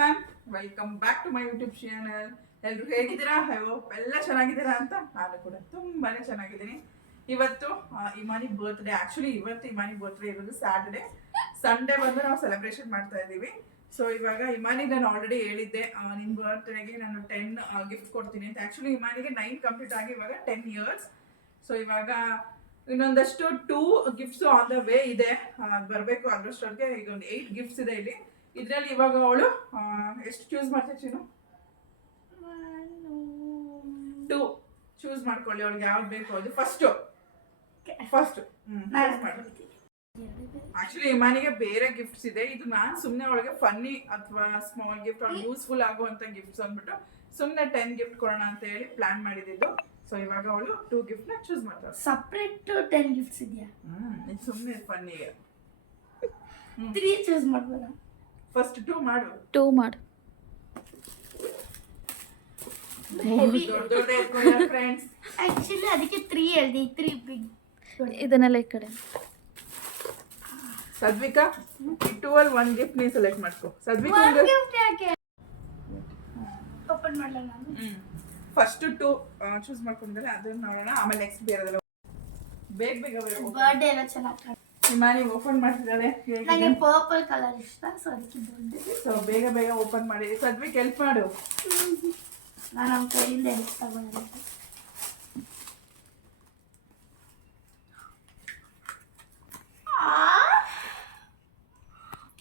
Everyone, welcome back to my YouTube channel. ಎಲ್ಲರೂ ಹೇಗಿದ್ದೀರಾ? ಎಲ್ಲ ಚೆನ್ನಾಗಿದ್ದೀರಾ ಅಂತ ನಾನು ಕೂಡ ತುಂಬಾನೇ ಚೆನ್ನಾಗಿದ್ದೀನಿ. ಇವತ್ತು ಇಮಾನಿ ಬರ್ತ್ಡೇ. ಆಕ್ಚುಲಿ ಇವತ್ತು ಇಮಾನಿ ಬರ್ತ್ಡೇ ಇರೋದು ಸ್ಯಾಟರ್ಡೆ. ಸಂಡೇ ಬಂದು ನಾವು ಸೆಲೆಬ್ರೇಷನ್ ಮಾಡ್ತಾ ಇದ್ದೀವಿ. ಸೊ ಇವಾಗ ಇಮಾನಿಗೆ ನಾನು ಆಲ್ರೆಡಿ ಹೇಳಿದ್ದೆ ನಿಮ್ ಬರ್ತ್ಡೇಗೆ ನಾನು 10 ಗಿಫ್ಟ್ ಕೊಡ್ತೀನಿ ಅಂತ. ಆಕ್ಚುಲಿ ಇಮಾನಿಗೆ 9 ಕಂಪ್ಲೀಟ್ ಆಗಿ ಇವಾಗ 10 ಇಯರ್ಸ್. ಸೊ ಇವಾಗ ಇನ್ನೊಂದಷ್ಟು 2 ಗಿಫ್ಟ್ಸ್ ಆನ್ ದ ವೇ ಇದೆ, ಬರಬೇಕು. ಅದರಷ್ಟೊಳಗೆ ಈಗ ಒಂದು 8 ಗಿಫ್ಟ್ಸ್ ಇದೆ ಇಲ್ಲಿ. ಇದರಲ್ಲಿ ಇವಾಗ ಅವಳು ಎಷ್ಟು ಚೂಸ್ ಮಾಡ್ತೀವಿ ಚೀನು? 2 ಚೂಸ್ ಮಾಡ್ಕೊಳ್ಳಿ, ಅವಳಿಗೆ ಯಾವ್ದು ಬೇಕು ಅದು. ಫಸ್ಟ್ ಆಕ್ಚುಲಿ ಇಮಾನಿಗೆ ಬೇರೆ ಗಿಫ್ಟ್ಸ್ ಇದೆ. ಇದು ನಾನು ಸುಮ್ಮನೆ ಅವಳಿಗೆ ಫನ್ನಿ ಅಥವಾ ಸ್ಮಾಲ್ ಗಿಫ್ಟ್ ಅವ್ಳಿಗೆ ಯೂಸ್ಫುಲ್ ಆಗುವಂತ ಗಿಫ್ಟ್ಸ್ ಅಂದ್ಬಿಟ್ಟು ಸುಮ್ಮನೆ 10 ಗಿಫ್ಟ್ ಕೊಡೋಣ ಅಂತ ಹೇಳಿ ಪ್ಲಾನ್ ಮಾಡಿದ್ದು. ಸೊ ಇವಾಗ ಅವಳು 2 ಗಿಫ್ಟ್ ನ ಚೂಸ್ ಮಾಡ್ತಾಳೆ. ಸಪರೇಟ್ 10 ಗಿಫ್ಟ್ಸ್ ಇದೆಯಾ? ಇದು ಸುಮ್ಮನೆ ಫನ್ನಿಗೆ 3 ಚೂಸ್ ಮಾಡ್ಬೋದ? ಫಸ್ಟ್ 2 ಮಾಡು. 2 ಮಾಡು. ಫ್ರೆಂಡ್ಸ್ ಆಕ್ಚುಲಿ ಅದಕ್ಕೆ 3 ಹೇಳ್ದೆ. 3 ಬಿಗ್. ಇದನ್ನೆಲ್ಲ ಈ ಕಡೆ. ಸದ್ವಿಕಾ, 2 ಅಲ್ಲಿ 1 ಗಿಫ್ಟ್ ನೀನು ಸೆಲೆಕ್ಟ್ ಮಾಡ್ಕೋ. ಸದ್ವಿಕಾ ಗಿಫ್ಟ್ ಯಾಕೆ ಓಪನ್ ಮಾಡಲ್ಲ ನಾನು? ಫಸ್ಟ್ 2 ಚೂಸ್ ಮಾಡ್ಕೊಂಡ್ರೆ ಅದನ್ನ ನೋಡೋಣ, ಆಮೇಲೆ ನೆಕ್ಸ್ಟ್ ಬೇರೆದೆಲ್ಲ ಬೇಗ ಬರ್ತ್ಡೇ ಎಲ್ಲ ಚೆನ್ನಾಗಿ ಕಾಣುತ್ತೆ. ಇಮಾನಿ ಓಪನ್ ಮಾಡ್ತಿದ್ದಾಳೆ. ನನಗೆ ಪರ್ಪಲ್ ಕಲರ್ ಇಷ್ಟ, ಸೊ ಅದಕ್ಕೆ ಬಂದಿದೆ. ಸೊ ಬೇಗ ಓಪನ್ ಮಾಡಿ. ಸದ್ವಿಕ್ ಹೆಲ್ಪ್ ಮಾಡು. ನಾನು ನಮ್ಮ ಕೈಯಿಂದ ಹೆಲ್ಪ್ ತಗೊಂಡೆ.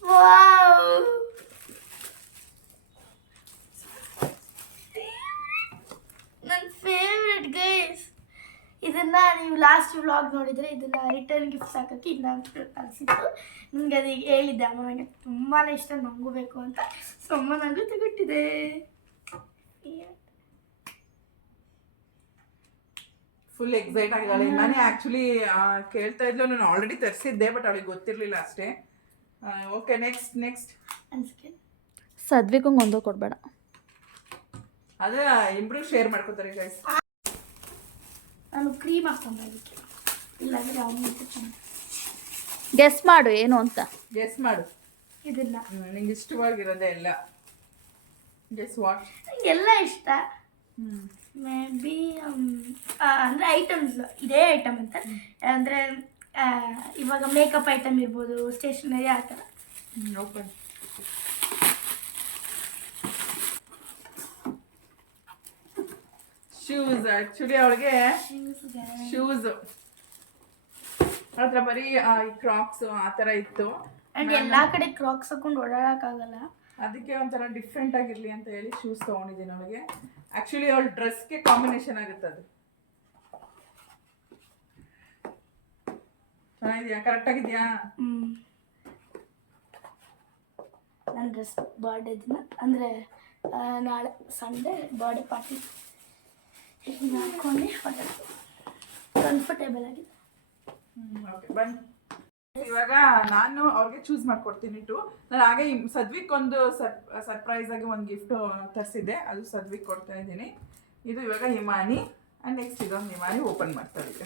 ವಾವ್, ನನ್ನ ಫೇವ್ರೆಟ್ ಗೈಸ್. ಇದನ್ನ ನೀವು ಲಾಸ್ಟ್ ವ್ಲಾಗ್ ನೋಡಿದ್ರೆ ಇದನ್ನ ರಿಟರ್ನ್ ಗಿಫ್ಟ್ಸ್ ಹಾಕಕ್ಕೆ ಇನ್ನೊಂದು ಕಳಿಸಿತ್ತು. ನನಗೆ ಅದು ಹೇಳಿದ್ದೆ, ಅಮ್ಮ ನನಗೆ ತುಂಬಾ ಇಷ್ಟ, ನನಗೂ ಬೇಕು ಅಂತ. ಸೊ ಅಮ್ಮ ನನಗೂ ತಗೊಟ್ಟಿದೆ. ಫುಲ್ ಎಕ್ಸೈಟ್ ಆಗಿದ್ದಾಳೆ ಇಮಾನಿ. ಆಕ್ಚುಲಿ ಕೇಳ್ತಾ ಇದ್ಲು, ನಾನು ಆಲ್ರೆಡಿ ತರಿಸಿದ್ದೆ, ಬಟ್ ಅವಳಿಗೆ ಗೊತ್ತಿರಲಿಲ್ಲ ಅಷ್ಟೇ. ಓಕೆ, ನೆಕ್ಸ್ಟ್ ಅನ್ಸ್ಕೆ ಸದ್ವಿಕಂಗೆ ಒಂದು ಕೊಡಬೇಡ, ಅದೇ ಇಬ್ರು ಶೇರ್ ಮಾಡ್ಕೋತಾರೆ ಗೈಸ್. ನಾನು ಕ್ರೀಮ್ ಹಾಕೊಂಡೆ ಅದಕ್ಕೆ, ಇಲ್ಲಾಂದ್ರೆ ಅವನಿಗೆ ಚೆನ್ನಾಗಿ. ಗೆಸ್ ಮಾಡು ಏನು ಅಂತ. ಗೆಸ್ ಮಾಡು. ಇದಿಲ್ಲ, ನಿಂಗೆ ಇಷ್ಟವಾಗಿರೋದೇ ಎಲ್ಲ. Guess what? ಎಲ್ಲ ಇಷ್ಟ. ಮೇ ಬಿ ಅಂದರೆ ಐಟಮ್ಸ್ ಇದೇ ಐಟಮ್ ಅಂತ, ಅಂದರೆ ಇವಾಗ ಮೇಕಪ್ ಐಟಮ್ ಇರ್ಬೋದು, ಸ್ಟೇಷನರಿ ಆ ಥರ. ಓಪನ್. ಶೂಸ್. ಆಕ್ಚುಲಿ ಅವಳಿಗೆ ಶೂಸ್ ಹತ್ರ ಬರೀ ಕ್ರಾಕ್ಸ್ ಆ ಥರ ಇತ್ತು. ಆ್ಯಂಡ್ ಎಲ್ಲ ಕಡೆ ಕ್ರಾಕ್ಸ್ ಹಾಕೊಂಡು ಓಡಾಡೋಕ್ಕಾಗಲ್ಲ, ಅದಕ್ಕೆ ಒಂಥರ ಡಿಫ್ರೆಂಟ್ ಆಗಿರಲಿ ಅಂತ ಹೇಳಿ ಶೂಸ್ ತೊಗೊಂಡಿದ್ದೀನಿ ಅವಳಿಗೆ. ಆಕ್ಚುಲಿ ಅವಳ ಡ್ರೆಸ್ಗೆ ಕಾಂಬಿನೇಷನ್ ಆಗುತ್ತೆ ಅದು. ಚೆನ್ನಾಗಿದೆಯಾ? ಕರೆಕ್ಟ್ ಆಗಿದೆಯಾ? ನನ್ನ ಡ್ರೆಸ್ ಬರ್ಡೇ ದಿನ ಅಂದರೆ ನಾಳೆ ಸಂಡೇ ಬರ್ಡೇ ಪಾರ್ಟಿ ಹಾಕೊಂಡು ಕಂಫರ್ಟೇಬಲ್ ಆಗಿದೆ. ಓಕೆ, ಬನ್ನಿ. ಇವಾಗ ನಾನು ಅವ್ರಿಗೆ ಚೂಸ್ ಮಾಡ್ಕೊಡ್ತೀನಿ 2. ನಾನು ಹಾಗೆ ಸದ್ವಿಕ್ ಒಂದು ಸರ್ಪ್ರೈಸ್ ಆಗಿ ಒಂದು ಗಿಫ್ಟ್ ತರಿಸಿದ್ದೆ, ಅದು ಸದ್ವಿಕ್ ಕೊಡ್ತಾ ಇದ್ದೀನಿ. ಇದು ಇವಾಗ ಹಿಮಾನಿ. ಆ್ಯಂಡ್ ನೆಕ್ಸ್ಟ್ ಇದೊಂದು ಹಿಮಾನಿ ಓಪನ್ ಮಾಡ್ತಾರೆ ಈಗ.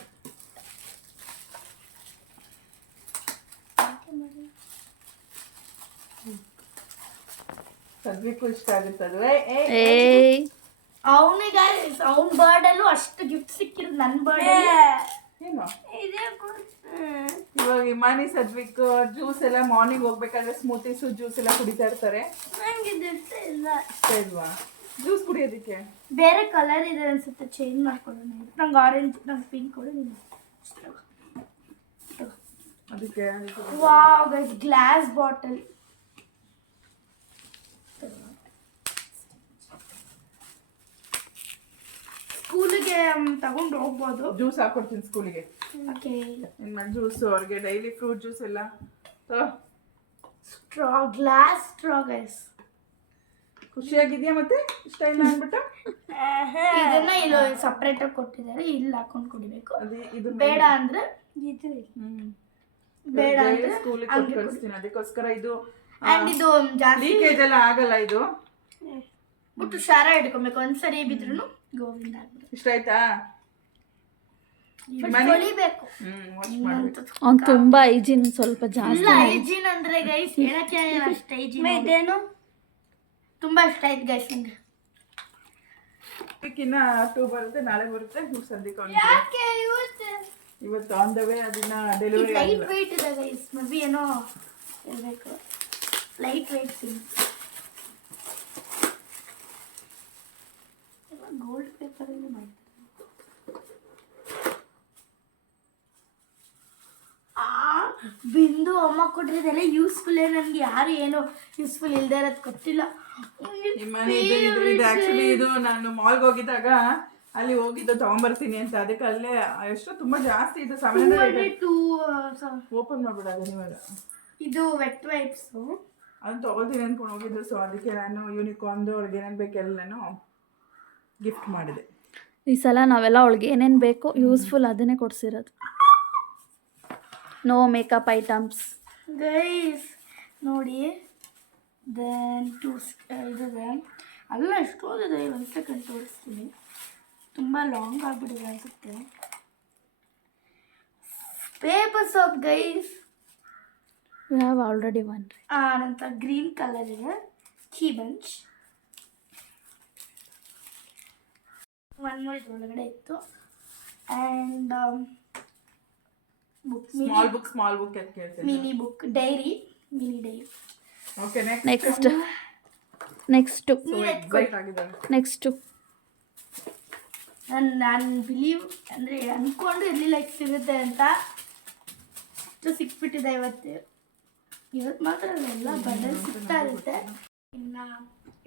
ಸದ್ವಿಕ್ಕು ಇಷ್ಟ ಆಗುತ್ತದೆ. ಅವನಿಗೆ ಅವನ ಬರ್ಡಲ್ಲೂ ಅಷ್ಟು ಗಿಫ್ಟ್ ಸಿಕ್ಕಿರೋದು ನನ್ನ ಬರ್ಡೇ. ಏನು ಇವಾಗ ಇಮಾನಿ ಸದ್ವಿಕ್ ಜ್ಯೂಸ್ ಎಲ್ಲ ಮಾರ್ನಿಂಗ್ ಹೋಗ್ಬೇಕಾದ್ರೆ ಸ್ಮೂತೀಸು ಜ್ಯೂಸ್ ಎಲ್ಲ ಕುಡಿತಾ ಇರ್ತಾರೆ. ನನಗೆ ಇಷ್ಟ ಇಲ್ಲ. ಇಷ್ಟ ಇಲ್ವಾ ಜ್ಯೂಸ್ ಕುಡಿಯೋದಕ್ಕೆ? ಬೇರೆ ಕಲರ್ ಇದೆ ಅನ್ಸುತ್ತೆ, ಚೇಂಜ್ ಮಾಡ್ಕೊಳ್ಳೋಣ. ನಂಗೆ ಆರೆಂಜ್, ನಂಗೆ ಪಿಂಕ್ ಕೊಡು ನೀನು. ಅದಕ್ಕೆ ವಾವ್ ಗೈಸ್, ಗ್ಲಾಸ್ ಬಾಟಲ್. ಸ್ಕೂಲಿಗೆ ತಗೊಂಡು ಹೋಗ್ಬೋದು. ಜ್ಯೂಸ್ ಹಾಕೊಡ್ತೀನಿ ಸ್ಕೂಲಿಗೆ. ಓಕೆ, ಜ್ಯೂಸ್ ಅವ್ರಿಗೆ ಡೈಲಿ ಫ್ರೂಟ್ ಜ್ಯೂಸ್ ಎಲ್ಲ. Straw, glass straw guys. ಖುಷಿಯಾಗಿದ್ಯಾ? ಮತ್ತೆ ಇಷ್ಟ ಇಲ್ಲ ಅಂದ್ಬಿಟ್ಟು ಇದನ್ನ ಇಲ್ಲಿ ಸಪ್ರೇಟ್ ಆಗಿ ಕೊಟ್ಟಿದ್ದಾರೆ, ಇಲ್ಲಿ ಹಾಕೊಂಡು ಕುಡಿಬೇಕು. ಇದು ಬೇಡ ಅಂದ್ರೆ ಬೇಡ ಅಂದ್ರೆ ಸ್ಕೂಲಿಗೆ ಕೊಟ್ಟು ಕಳಿಸ್ತೀನಿ. ಅದಕ್ಕೋಸ್ಕರ ಇದು ಅಂಡ್ ಇದು ಜಾಸ್ತಿ ಲೀಕೇಜ್ ಎಲ್ಲ ಆಗಲ್ಲ. ಇದು ಬಿಟ್ಟು ಶಾರ ಹಿಡ್ಕೊಬೇಕು, ಒಂದ್ಸರಿ ಬಿದ್ರು ಗೋವಿಂದ ಆಗ್ಬಿಡು. ಇಷ್ಟ ಆಯ್ತಾ? ತೊಳಿಬೇಕು. ಅವ್ನು ತುಂಬಾ ಹೈಜೀನ್ ಸ್ವಲ್ಪ ಜಾಸ್ತಿ. ಹೈಜೀನ್ ಅಂದ್ರೆ ಗೈಸ್ ಹೇಳಕ್ಕೆ ಅಷ್ಟು ಹೈಜೀನ್. ಇದೇನು ತುಂಬ ಇಷ್ಟ ಆಯ್ತು ಗೈಸ್ ನನಗೆ. ಇನ್ನ 2 ಬರುತ್ತೆ, ನಾಳೆ ಬರುತ್ತೆ. ನೀವು ಸದ್ಯಕ್ಕೆ ಯಾಕೆ ಇವತ್ತು ಆನ್ ದ ವೇ ಅದನ್ನ ಡೆಲಿವರಿ ಲೈಟ್ ಆಗಿಲ್ಲ. ವೆಯ್ಟ್ ಇದೆ ಗೈಸ್, ಮೇ ಬಿ ಏನೋ ಇರಬೇಕು, ಲೈಟ್ ವೆಯ್ಟ್ ಗೋಲ್ಡ್ ಪೇಪರಲ್ಲಿ ಮಾಡ್ತಾರೆ. ಬಿಂದು ಅಮ್ಮ ಕೊಟ್ಟಿರೋದೆಲ್ಲ ಯೂಸ್ಫುಲ್, ನನಗೆ ಯಾರು ಏನೋ ಯೂಸ್ಫುಲ್ ಇಲ್ಲದೆ ಇರೋದು ಕೊಟ್ಟಿಲ್ಲ. ಇದು ಆಕ್ಚುಲಿ ಇದು ನಾನು ಮಾಲ್ಗೆ ಹೋಗಿದ್ದಾಗ ಅಲ್ಲಿ ಹೋಗಿದ್ದು ತಗೊಂಬರ್ತೀನಿ ಅಂತ, ಅದಕ್ಕೆ ಅಲ್ಲೇ ಎಷ್ಟು ತುಂಬಾ ಜಾಸ್ತಿ ಇದು 700 ಓಪನ್ ಮಾಡ್ಬಿಡೋದು ಇವಾಗ. ಇದು ವೆಟ್ ವೈಪ್ಸ್ ಅದನ್ನ ತಗೊಳ್ತೀನಿ ಅನ್ಕೊಂಡು ಹೋಗಿದ್ದು. ಸೊ ಅದಕ್ಕೆ ನಾನು ಯೂನಿಕಾರ್ನ್ದು ಅವ್ರಿಗೆ ಏನೇನು ಬೇಕೆಲ್ಲನೂ ಗಿಫ್ಟ್ ಮಾಡಿದೆ. ಈ ಸಲ ನಾವೆಲ್ಲ ಅವಳಿಗೆ ಏನೇನು ಬೇಕೋ ಯೂಸ್ಫುಲ್ ಅದನ್ನೇ ಕೊಡ್ಸಿರೋದು. ನೋ ಮೇಕಪ್ ಐಟಮ್ಸ್ ಗೈಸ್ ನೋಡಿ. ದೆನ್ ಇದಿದೆ ಅಲ್ಲ, ಎಷ್ಟೋದಿದೆ. ಒಂದು ಸೆಕೆಂಡ್ ತೋರಿಸ್ತೀನಿ, ತುಂಬ ಲಾಂಗ್ ಆಗಿಬಿಟ್ಟಿದೆ ಅನಿಸುತ್ತೆ. Papers of guys, we have already one. ನಂತರ ಗ್ರೀನ್ ಕಲರ್ ಇದೆ ಕೀ ಬಂಚ್. ಒನ್ ಮೋರ್ ಇದ್ರೊಳಗಡೆ ಇತ್ತು. ಆ್ಯಂಡ್ ಬುಕ್, ಸ್ಮಾಲ್ ಬುಕ್ ಅಂತ ಕೇಳ್ತೀನಿ. Mini book, dairy, mini dairy. Okay, next excite ಆಗಿದ್ದಾರೆ. ನೆಕ್ಸ್ಟು ನಾನು ಬಿಲೀವ್ ಅಂದರೆ ಅಂದ್ಕೊಂಡು ಇರಲಿಲ್ಲ ಸಿಗುತ್ತೆ ಅಂತ. ಅಷ್ಟು ಸಿಕ್ಬಿಟ್ಟಿದೆ ಇವತ್ತು ಮಾತ್ರ ಎಲ್ಲ ಬಂಡಲ್ ಸಿಗ್ತಾ ಇರುತ್ತೆ. ಇನ್ನು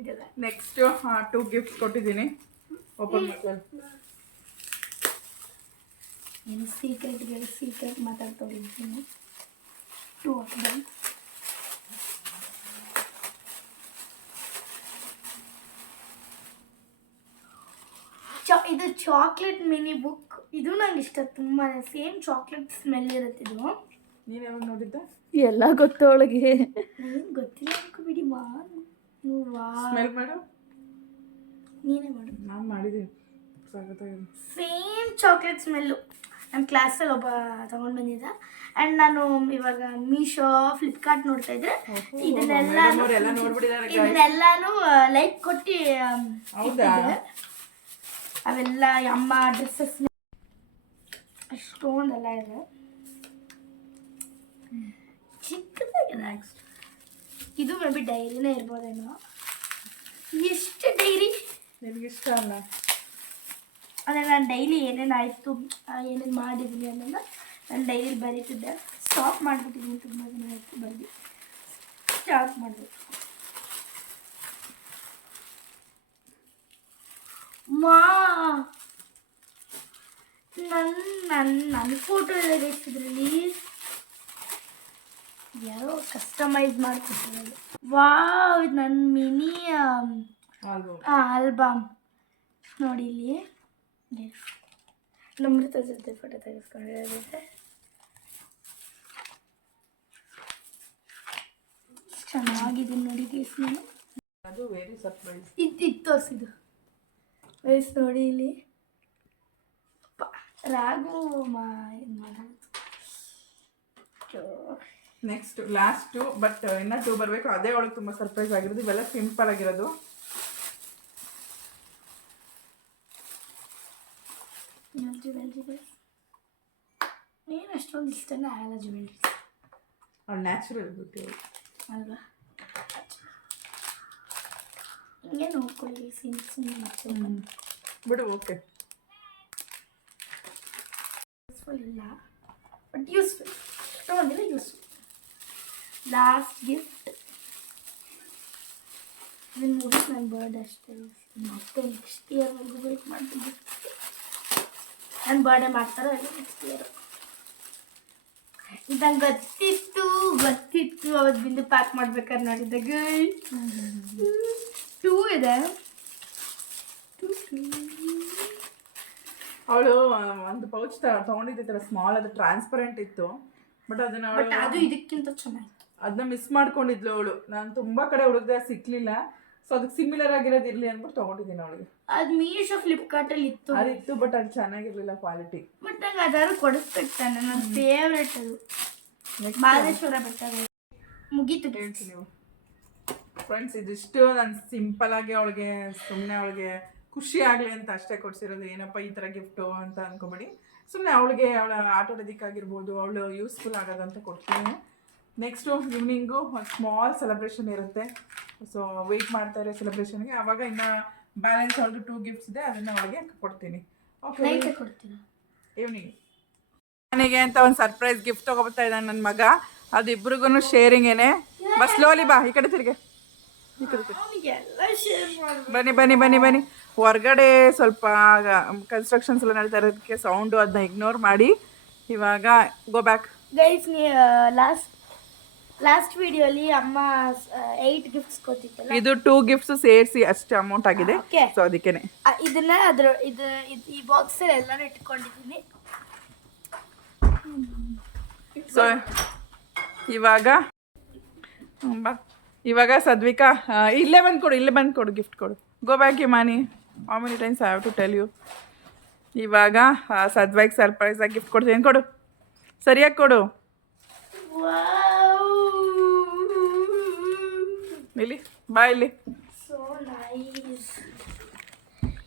ಇದೆಲ್ಲ ನೆಕ್ಸ್ಟ್ 2 ಗಿಫ್ಟ್ಸ್ ಕೊಟ್ಟಿದ್ದೀನಿ, ಓಪನ್ ಮಾಡ್ಕೊಳ್ಳಿ. ಏನು ಸೀಕ್ರೆಟ್ ಮಾತಾಡ್ಕೊಂಡಿದ್ದೀನಿ. 2 of them. ಇದು ಚಾಕ್ಲೇಟ್ ಮಿನಿ ಬುಕ್. ಇದು ನಂಗೆ ಇಷ್ಟ ತುಂಬ. ಸೇಮ್ ಚಾಕ್ಲೇಟ್ ಸ್ಮೆಲ್ ಇರುತ್ತೆ ಇದು. ನೀನು ಯಾವಾಗ ನೋಡಿದ್ದೆ? ಎಲ್ಲ ಗೊತ್ತು ಅವಳಿಗೆ. ಏನು ಗೊತ್ತಿಲ್ಲ ಬಿಡಿ ಮಾ. ಸ್ಮೆಲ್ ಮಾಡು. ನೀನೇ ಮಾಡು. ನಾನು ಮಾಡಿದ್ದೀನಿ, ಸಖತ್ತಾಗಿದೆ. Same chocolate smell. ನಮ್ಮ ಕ್ಲಾಸಲ್ಲಿ ಒಬ್ಬ ತೊಗೊಂಡು ಬಂದಿದ್ದ. ಆ್ಯಂಡ್ ನಾನು ಇವಾಗ ಮೀಶೋ, ಫ್ಲಿಪ್ಕಾರ್ಟ್ ನೋಡ್ತಾ ಇದ್ರೆ ಇದನ್ನೆಲ್ಲಾನು ಲೈಕ್ ಕೊಟ್ಟು ಇಟ್ಟಿದ್ದೆ. ಅವೆಲ್ಲ ಅಮ್ಮ ಡ್ರೆಸ್ಸಸ್ ಅಷ್ಟೊಂದೆಲ್ಲ ಇದೆ. ಚಿಕ್ಕದಾಗಿದೆ. ಇದು ಮೇ ಬಿ ಡೈರಿನೇ ಇರ್ಬೋದೇನೋ. ಎಷ್ಟು ಡೈರಿ ನಿನಗೆ ಇಷ್ಟ ಅಲ್ಲ? ಅಂದರೆ ನಾನು ಡೈಲಿ ಏನೇನಾಯಿತು, ಏನೇನು ಮಾಡಿದ್ದೀನಿ ಅನ್ನೋದನ್ನ ನಾನು ಡೈರಿಲಿ ಬರೀತಿದ್ದೆ. ಸ್ಟಾಪ್ ಮಾಡಿಬಿಟ್ಟಿದ್ದೀನಿ, ತುಂಬ ದಿನ ಆಯಿತು ಬರೆದು. ಸ್ಟಾರ್ಟ್ ಮಾಡಬೇಕು. ಮಾ ನನ್ನ ಫೋಟೋ ಎಲ್ಲ ಇದರಲ್ಲಿ ಯಾರೋ ಕಸ್ಟಮೈಸ್ ಮಾಡ್ಕೊಟ್ಟಿರೋದು. ವಾವ್, ಇದು ನನ್ನ ಮಿನಿ ಆಲ್ಬಮ್ ನೋಡಿ. ಇಲ್ಲಿ ನಮ್ರತ ಜೊತೆ ಫೋಟೋ ತೆಗೆಸ್ಕೊಂಡಿರೋದಿದೆ. ಚೆನ್ನಾಗಿದೆ ನೋಡಿ ಗೈಸ್. ನಾನು ಅದು ವೆರಿ ಸರ್ಪ್ರೈಸ್. ಇದು ತೋರಿಸಿದ್ದು ಗೈಸ್ ನೋಡಿ. ಇಲ್ಲಿ ರಾಗು ನೆಕ್ಸ್ಟ್ ಲಾಸ್ಟು, ಬಟ್ ಇನ್ನೂ 2 ಬರಬೇಕು. ಅದೇ ಒಳಗೆ ತುಂಬ ಸರ್ಪ್ರೈಸ್ ಆಗಿರೋದು. ಇವೆಲ್ಲ ಸಿಂಪಲ್ ಆಗಿರೋದು. ಏನು ಅಷ್ಟೊಂದು ಇಷ್ಟನೇ ಆಗಲ್ಲ ಜ್ಯುವೆಲ್ರಿ. ಅವ್ಳು ನ್ಯಾಚುರಲ್ ಬ್ಯೂಟಿ ಅಲ್ವಾ? ಹಿಂಗೆ ನೋಡ್ಕೊಳ್ಳಿ ಮತ್ತೆ ಬಿಡು. ಓಕೆ, ಯೂಸ್ಫುಲ್ ಇಲ್ಲ ಬಟ್ ಯೂಸ್ಫುಲ್. ತೊಗೊಂಡಿಲ್ಲ ಯೂಸ್ಫುಲ್. ಲಾಸ್ಟ್ ಗಿಫ್ಟ್ ಇದನ್ನು ಮುಗಿಸ್ ನನ್ನ ಬರ್ಡೇ ಅಷ್ಟೇ. ಮತ್ತೆ ನೆಕ್ಸ್ಟ್ ಇಯರ್ವರೆಗೂ ವೇಟ್ ಮಾಡ್ತೀನಿ. ನನ್ನ ಬರ್ಡೇ ಮಾಡ್ತಾರೋ ಇಲ್ಲ ನೆಕ್ಸ್ಟ್ ಇಯರ್. ಇದಂಗೆ ಗೊತ್ತಿತ್ತು ಅವತ್ತು ಬಿಂದು ಪ್ಯಾಕ್ ಮಾಡ್ಬೇಕಾದ್ರೆ ನೋಡಿದ್ದೆ. 2 ಇದೆ. ಅವಳು ಒಂದು ಪೌಚ್ ತಗೊಂಡಿದ್ದ ಥರ ಸ್ಮಾಲ್, ಅದು ಟ್ರಾನ್ಸ್ಪರೆಂಟ್ ಇತ್ತು. ಬಟ್ ಅದನ್ನ ಅದು ಇದಕ್ಕಿಂತ ಚೆನ್ನಾಗಿತ್ತು. ಅದನ್ನ ಮಿಸ್ ಮಾಡ್ಕೊಂಡಿದ್ಲು ಅವಳು. ನಾನು ತುಂಬ ಕಡೆ ಹುಡುಕ್ದೆ, ಸಿಕ್ಲಿಲ್ಲ. ಸೊ ಅದಕ್ಕೆ ಸಿಮಿಲರ್ ಆಗಿರೋದು ಇರಲಿ ಅಂದ್ಬಿಟ್ಟು ತೊಗೊಂಡಿದ್ದೀನಿ ಅವಳಿಗೆ. ಅದು ಮೀಶೋ ಫ್ಲಿಪ್ಕಾರ್ಟಲ್ಲಿ ಇತ್ತು. ಅದಿತ್ತು, ಬಟ್ ಅದು ಚೆನ್ನಾಗಿರಲಿಲ್ಲ ಕ್ವಾಲಿಟಿ. ಬಟ್ ನಂಗೆ ಅದಾದ್ರು ಕೊಡಿಸ್ಬೇಕು ತಾನೆ. ನನ್ನ ಫೇವ್ರೇಟ್ ಅದು. ಮಾದೇಶ್ವರ ಬೆಟ್ಟ ಮುಗೀತು. ಹೇಳ್ತೀನಿ ನೀವು ಫ್ರೆಂಡ್ಸ್ ಇದಿಷ್ಟು ನಾನು ಸಿಂಪಲಾಗಿ ಅವಳಿಗೆ ಸುಮ್ಮನೆ ಅವಳಿಗೆ ಖುಷಿ ಆಗಲಿ ಅಂತ ಅಷ್ಟೇ ಕೊಡ್ಸಿರೋದು. ಏನಪ್ಪ ಈ ಥರ ಗಿಫ್ಟು ಅಂತ ಅಂದ್ಕೊಬೇಡಿ. ಸುಮ್ಮನೆ ಅವಳಿಗೆ ಅವಳ ಆಟೋಡೋದಕ್ಕಾಗಿರ್ಬೋದು, ಅವಳು ಯೂಸ್ಫುಲ್ ಆಗೋದಂತ ಕೊಡ್ತೀನಿ. ನೆಕ್ಸ್ಟು ಈವ್ನಿಂಗು ಒಂದು ಸ್ಮಾಲ್ ಸೆಲೆಬ್ರೇಷನ್ ಇರುತ್ತೆ. ಸೊ ವೆಯ್ಟ್ ಮಾಡ್ತಾರೆ ಸೆಲೆಬ್ರೇಷನ್ಗೆ. ಆವಾಗ ಇನ್ನು ಬ್ಯಾಲೆನ್ಸ್ ಅವ್ರದ್ದು 2 ಗಿಫ್ಟ್ಸ್ ಇದೆ, ಅದನ್ನು ಅವಳಿಗೆ ಕೊಡ್ತೀನಿ. ಓಕೆ, ಈವ್ನಿಂಗ್ ನನಗೆ ಅಂತ ಒಂದು ಸರ್ಪ್ರೈಸ್ ಗಿಫ್ಟ್ ತೊಗೊಬರ್ತಾ ಇದ್ದಾನೆ ನನ್ನ ಮಗ. ಅದು ಇಬ್ರಿಗೂ ಶೇರಿಂಗೇನೆ. ಬಸ್ ಸ್ಲೋಲಿ ಬಾ, ಈ ಕಡೆ ತಿರ್ಗೆ, ಈ ಕಡೆ ತಿರ್ಗಿ. ಬನ್ನಿ ಬನ್ನಿ ಬನ್ನಿ ಬನ್ನಿ. ಹೊರಗಡೆ ಸ್ವಲ್ಪ ಕನ್ಸ್ಟ್ರಕ್ಷನ್ಸ್ ಎಲ್ಲ ನಡೀತಾ ಇರೋದಕ್ಕೆ ಸೌಂಡು, ಅದನ್ನ ಇಗ್ನೋರ್ ಮಾಡಿ ಇವಾಗ ಗೋ ಬ್ಯಾಕ್. ಗೈಸ್, ಲಾಸ್ಟ್ ವಿಡಿಯೋಲಿ ಅಮ್ಮ 8 ಗಿಫ್ಟ್ಸ್ ಕೊಟ್ಟಿತ್ತಲ್ಲ, ಇದು 2 ಗಿಫ್ಟ್ಸ್ ಸೇರಿಸಿ ಅಷ್ಟು ಅಮೌಂಟ್ ಆಗಿದೆ. ಸೊ ಅದಕ್ಕೇನೆ ಇದನ್ನ ಈ ಬಾಕ್ಸ್ ಎಲ್ಲಾನು ಇಟ್ಕೊಂಡಿದ್ದೀನಿ. ಸೊ ಇವಾಗ ಸದ್ವಿಕಾ ಇಲ್ಲೇ ಬಂದು ಕೊಡು ಗಿಫ್ಟ್ ಕೊಡು. Go back Himani. How many times I have to tell you. ಇವಾಗ ಸದ್ವಿಕ್ ಸರ್ಪ್ರೈಸ್ ಆಗಿ ಗಿಫ್ಟ್ ಕೊಡ್ತೀನಿ. ಕೊಡು, ಸರಿಯಾಗಿ ಕೊಡು. ಇಲ್ಲಿ ಬಾ, ಇಲ್ಲಿ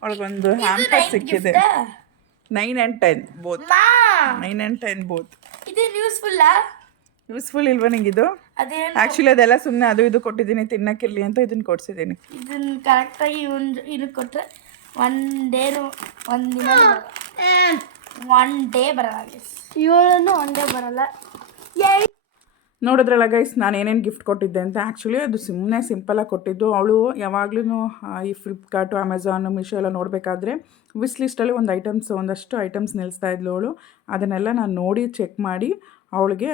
ಅವಳಿಗೊಂದು ಹ್ಯಾಂಪರ್ ಸಿಕ್ಕಿದೆ. 9 and 10 ಬೋತ್. 9 and 10 both. ಇದೇನು ಯೂಸ್ಫುಲ್ ಇಲ್ವಾ ನಿಂಗಿದು? ಅದೇನು ಆ್ಯಕ್ಚುಲಿ ಅದೆಲ್ಲ ಸುಮ್ಮನೆ ಅದು ಇದು ಕೊಟ್ಟಿದ್ದೀನಿ ತಿನ್ನಕ್ಕಿರಲಿ ಅಂತ ಇದನ್ನು ಕೊಡ್ಸಿದ್ದೀನಿ. ಇದನ್ನು ಕರೆಕ್ಟಾಗಿ ಇದಕ್ಕೆ ಕೊಟ್ಟರೆ ಒಂದು ಡೇ ಬರಲ್ಲ. ಇವಳನ್ನು ಒನ್ ಡೇ ಬರಲ್ಲ. ನೋಡಿದ್ರಲ್ಲ ಗೈಸ್, ನಾನು ಏನೇನು ಗಿಫ್ಟ್ ಕೊಟ್ಟಿದ್ದೆ ಅಂತ. ಆ್ಯಕ್ಚುಲಿ ಅದು ಸುಮ್ಮನೆ ಸಿಂಪಲಾಗಿ ಕೊಟ್ಟಿದ್ದು. ಅವಳು ಯಾವಾಗಲೂ ಈ ಫ್ಲಿಪ್ಕಾರ್ಟು, ಅಮೆಝಾನು, ಮೀಶೋ ಎಲ್ಲ ನೋಡಬೇಕಾದ್ರೆ ವಿಶ್ ಲಿಸ್ಟಲ್ಲಿ ಒಂದಷ್ಟು ಐಟಮ್ಸ್ ನಿಲ್ಲಿಸ್ತಾ ಇದ್ಲು ಅವಳು. ಅದನ್ನೆಲ್ಲ ನಾನು ನೋಡಿ ಚೆಕ್ ಮಾಡಿ ಅವಳಿಗೆ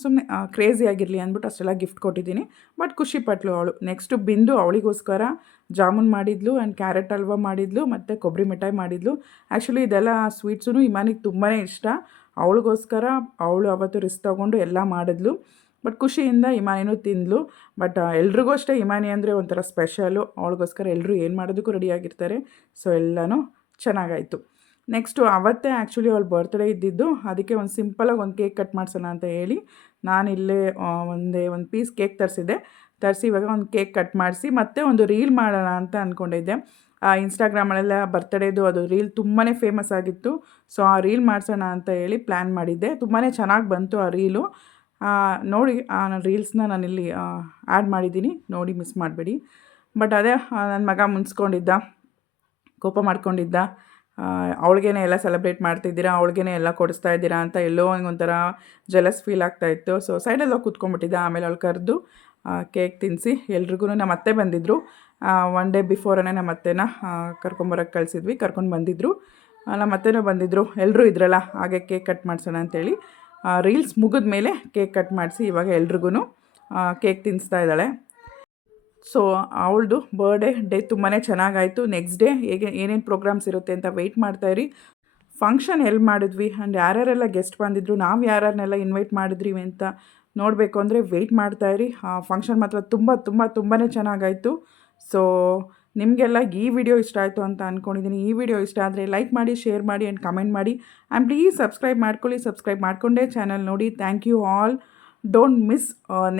ಸುಮ್ಮನೆ ಕ್ರೇಜಿ ಆಗಿರಲಿ ಅಂದ್ಬಿಟ್ಟು ಅಷ್ಟೆಲ್ಲ ಗಿಫ್ಟ್ ಕೊಟ್ಟಿದ್ದೀನಿ. ಬಟ್ ಖುಷಿಪಟ್ಲು ಅವಳು. ನೆಕ್ಸ್ಟು ಬಿಂದು ಅವಳಿಗೋಸ್ಕರ ಜಾಮೂನ್ ಮಾಡಿದ್ಲು ಆ್ಯಂಡ್ ಕ್ಯಾರೆಟ್ ಹಲ್ವಾ ಮಾಡಿದ್ಲು ಮತ್ತು ಕೊಬ್ಬರಿ ಮಿಠಾಯಿ ಮಾಡಿದ್ಲು. ಆ್ಯಕ್ಚುಲಿ ಇದೆಲ್ಲ ಸ್ವೀಟ್ಸು ಇಮಾನಿಗೆ ತುಂಬಾ ಇಷ್ಟ. ಅವಳಿಗೋಸ್ಕರ ಅವಳು ಅವತ್ತು ರಿಸ್ಕ್ ತೊಗೊಂಡು ಎಲ್ಲ ಮಾಡಿದ್ಲು. ಬಟ್ ಖುಷಿಯಿಂದ ಇಮಾನಿನೂ ತಿಂದಳು. ಬಟ್ ಎಲ್ರಿಗೂ ಅಷ್ಟೇ ಇಮಾನಿ ಅಂದರೆ ಒಂಥರ ಸ್ಪೆಷಲು. ಅವಳಿಗೋಸ್ಕರ ಎಲ್ಲರೂ ಏನು ಮಾಡೋದಕ್ಕೂ ರೆಡಿಯಾಗಿರ್ತಾರೆ. ಸೊ ಎಲ್ಲನೂ ಚೆನ್ನಾಗಾಯಿತು. ನೆಕ್ಸ್ಟು ಅವತ್ತೇ ಆ್ಯಕ್ಚುಲಿ ಅವಳು ಬರ್ತ್ಡೇ ಇದ್ದಿದ್ದು. ಅದಕ್ಕೆ ಒಂದು ಸಿಂಪಲಾಗಿ ಒಂದು ಕೇಕ್ ಕಟ್ ಮಾಡಿಸೋಣ ಅಂತ ಹೇಳಿ ನಾನಿಲ್ಲೇ ಒಂದು ಪೀಸ್ ಕೇಕ್ ತರಿಸಿ ಇವಾಗ ಒಂದು ಕೇಕ್ ಕಟ್ ಮಾಡಿಸಿ ಮತ್ತೆ ಒಂದು ರೀಲ್ ಮಾಡೋಣ ಅಂತ ಅಂದ್ಕೊಂಡಿದ್ದೆ. ಇನ್ಸ್ಟಾಗ್ರಾಮಲ್ಲೆಲ್ಲ ಬರ್ತ್ಡೇದು ಅದು ರೀಲ್ ತುಂಬಾ ಫೇಮಸ್ ಆಗಿತ್ತು. ಸೊ ಆ ರೀಲ್ ಮಾಡಿಸೋಣ ಅಂತ ಹೇಳಿ ಪ್ಲ್ಯಾನ್ ಮಾಡಿದ್ದೆ. ತುಂಬಾ ಚೆನ್ನಾಗಿ ಬಂತು ಆ ರೀಲು. ನೋಡಿ ರೀಲ್ಸ್ನ ನಾನಿಲ್ಲಿ ಆ್ಯಡ್ ಮಾಡಿದ್ದೀನಿ, ನೋಡಿ ಮಿಸ್ ಮಾಡಬೇಡಿ. ಬಟ್ ಅದೇ ನನ್ನ ಮಗ ಮುನ್ಸ್ಕೊಂಡಿದ್ದ, ಕೋಪ ಮಾಡ್ಕೊಂಡಿದ್ದ. ಅವಳಿಗೇನೆ ಎಲ್ಲ ಸೆಲೆಬ್ರೇಟ್ ಮಾಡ್ತಿದ್ದೀರಾ, ಅವಳಿಗೇನೆ ಎಲ್ಲ ಕೊಡಿಸ್ತಾ ಇದ್ದೀರಾ ಅಂತ ಎಲ್ಲೋ ಒಂಥರ ಜೆಲಸ್ ಫೀಲ್ ಆಗ್ತಾಯಿತ್ತು. ಸೊ ಸೈಡಲ್ಲಿ ಹೋಗಿ ಕೂತ್ಕೊಂಡ್ಬಿಟ್ಟಿದ್ದೆ. ಆಮೇಲೆ ಅವಳು ಕರೆದು ಕೇಕ್ ತಿನ್ನಿಸಿ ಎಲ್ರಿಗೂ ನಮ್ಮ ಅತ್ತೆ ಬಂದಿದ್ದರು. 1 ಡೇ ಬಿಫೋರೇ ನಮ್ಮ ಅತ್ತೆನ ಕರ್ಕೊಂಬರೋಕ್ಕೆ ಕರ್ಕೊಂಡು ಬಂದಿದ್ದರು. ನಮ್ಮ ಅತ್ತೆನೂ ಬಂದಿದ್ದರು. ಎಲ್ಲರೂ ಇದ್ರಲ್ಲ, ಹಾಗೆ ಕೇಕ್ ಕಟ್ ಮಾಡಿಸೋಣ ಅಂತೇಳಿ ರೀಲ್ಸ್ ಮುಗಿದ ಮೇಲೆ ಕೇಕ್ ಕಟ್ ಮಾಡಿಸಿ ಇವಾಗ ಎಲ್ರಿಗೂ ಕೇಕ್ ತಿನ್ನಿಸ್ತಾ ಇದ್ದಾಳೆ. ಸೊ ಅವಳದು ಡೇ ತುಂಬಾ ಚೆನ್ನಾಗಾಯಿತು. ನೆಕ್ಸ್ಟ್ ಡೇ ಏನೇನು ಪ್ರೋಗ್ರಾಮ್ಸ್ ಇರುತ್ತೆ ಅಂತ ವೆಯ್ಟ್ ಮಾಡ್ತಾಯಿರಿ. ಫಂಕ್ಷನ್ ಎಲ್ಲಿ ಮಾಡಿದ್ವಿ ಆ್ಯಂಡ್ ಯಾರ್ಯಾರೆಲ್ಲ ಗೆಸ್ಟ್ ಬಂದಿದ್ರು, ನಾವು ಯಾರನ್ನೆಲ್ಲ ಇನ್ವೈಟ್ ಮಾಡಿದ್ರಿ ಅಂತ ನೋಡಬೇಕು ಅಂದರೆ ವೆಯ್ಟ್ ಮಾಡ್ತಾಯಿರಿ. ಫಂಕ್ಷನ್ ಮಾತ್ರ ತುಂಬಾ ಚೆನ್ನಾಗಾಯಿತು. ಸೊ ನಿಮಗೆಲ್ಲ ಈ ವಿಡಿಯೋ ಇಷ್ಟ ಆಯಿತು ಅಂತ ಅಂದ್ಕೊಂಡಿದ್ದೀನಿ. ಈ ವಿಡಿಯೋ ಇಷ್ಟ ಆದರೆ ಲೈಕ್ ಮಾಡಿ, ಶೇರ್ ಮಾಡಿ ಆ್ಯಂಡ್ ಕಮೆಂಟ್ ಮಾಡಿ. ಆ್ಯಂಡ್ ಪ್ಲೀಸ್ ಸಬ್ಸ್ಕ್ರೈಬ್ ಮಾಡ್ಕೊಳ್ಳಿ. ಸಬ್ಸ್ಕ್ರೈಬ್ ಮಾಡಿಕೊಂಡೇ ಚಾನಲ್ ನೋಡಿ. Thank you all. Don't miss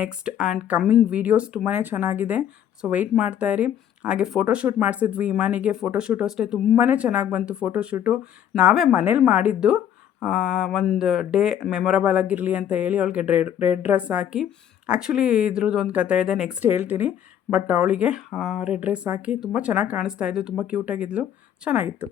next and coming videos. ತುಂಬಾ ಚೆನ್ನಾಗಿದೆ. ಸೊ ವೆಯ್ಟ್ ಮಾಡ್ತಾಯಿರಿ. ಹಾಗೆ ಫೋಟೋಶೂಟ್ ಮಾಡಿಸಿದ್ವಿ ಇಮಾನಿಗೆ. ಫೋಟೋಶೂಟು ಅಷ್ಟೇ ತುಂಬಾ ಚೆನ್ನಾಗಿ ಬಂತು. ಫೋಟೋಶೂಟು ನಾವೇ ಮನೇಲಿ ಮಾಡಿದ್ದು. ಒಂದು ಡೇ ಮೆಮೊರಬಲ್ ಆಗಿರಲಿ ಅಂತ ಹೇಳಿ ಅವಳಿಗೆ ರೆಡ್ ಡ್ರೆಸ್ ಹಾಕಿ, ಆ್ಯಕ್ಚುಲಿ ಇದ್ರದ್ದು ಒಂದು ಕಥೆ ಇದೆ, ನೆಕ್ಸ್ಟ್ ಹೇಳ್ತೀನಿ. ಬಟ್ ಅವಳಿಗೆ ರೆಡ್ ಡ್ರೆಸ್ ಹಾಕಿ ತುಂಬ ಚೆನ್ನಾಗಿ ಕಾಣಿಸ್ತಾ ಇದ್ದು, ತುಂಬ ಕ್ಯೂಟಾಗಿದ್ಲು, ಚೆನ್ನಾಗಿತ್ತು.